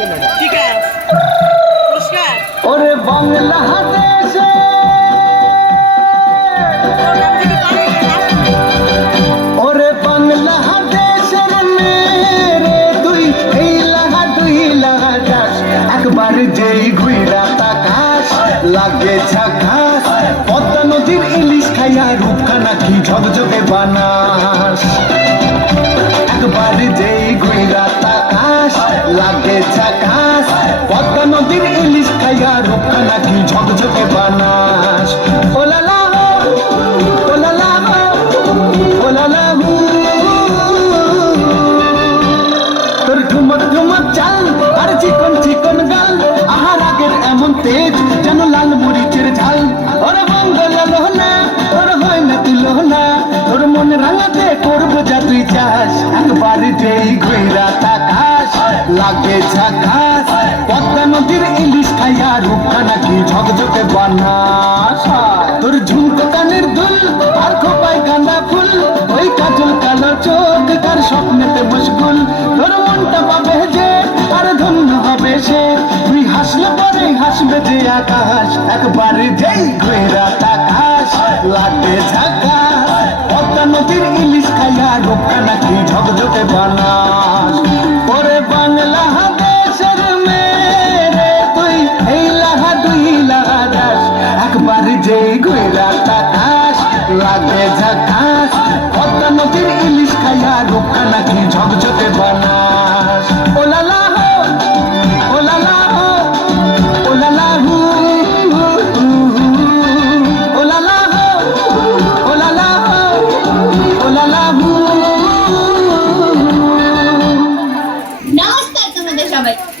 ঠিক আছে পুরস্কার ওরে বাংলাদেশে ওরে বাংলাদেশের মেরে দুই এই লাগা দুই লাগা যাস একবার যেই ঘুইরা তাকাস লাগে ঝাকাস পদ্মা নদীর ইলিশ খাইয়া রূপখানা কি ঝকঝকে বানাস একবার যেই ঘুইরা তাকাস লাগে ঝাকাস পদ্মা নদীর ইলিশ খাইয়া রূপখানা কি ঝকঝকে বানাস ওলালা ওলালা ওলালা তোর ঠুমক ঠুমক চাল আর চিকন চিকন গাল আহার আগের এমন তেজ যেন লাল মরিচের ঝাল ওরে মঙ্গল লোহনা তোর হয় না তুই লোহনা তোর মন রাঙাতে করবো যা তুই চাস একবার যেই ঘুইরা তাকাস লাগে ঝাকাস পদ্মা নদীর ইলিশ খাইয়া রূপখানা কি ঝকঝকে বানাস তোর ঝুমকো কানের দুল আর খোপায় গাঁদা ফুল ওই কাজল কালো চোখ তার স্বপ্নেতে মশগুল তোর মনটা পাবে যে আর ধন্য হবে সে তুই হাসলে পরে হাসবে যে আকাশ একবার যেই ঘুইরা তাকাস লাগে ঝাকাস পদ্মা নদীর ইলিশ খাইয়া রূপখানা কি ঝকঝকে বানাস ওরে বাংলাদেশের মেরে তুই এই লাগা দুই লাগা দাস একবার যেই ঘুইরা তাকাস লাগে ঝাকাস পদ্মা নদীর ইলিশ খাইয়া রূপখানা কি ঝকঝকে বানাস ooh la la ooh la la ooh la la ooh la la ooh la la ooh la la নমস্কার তোমাদের সবাই।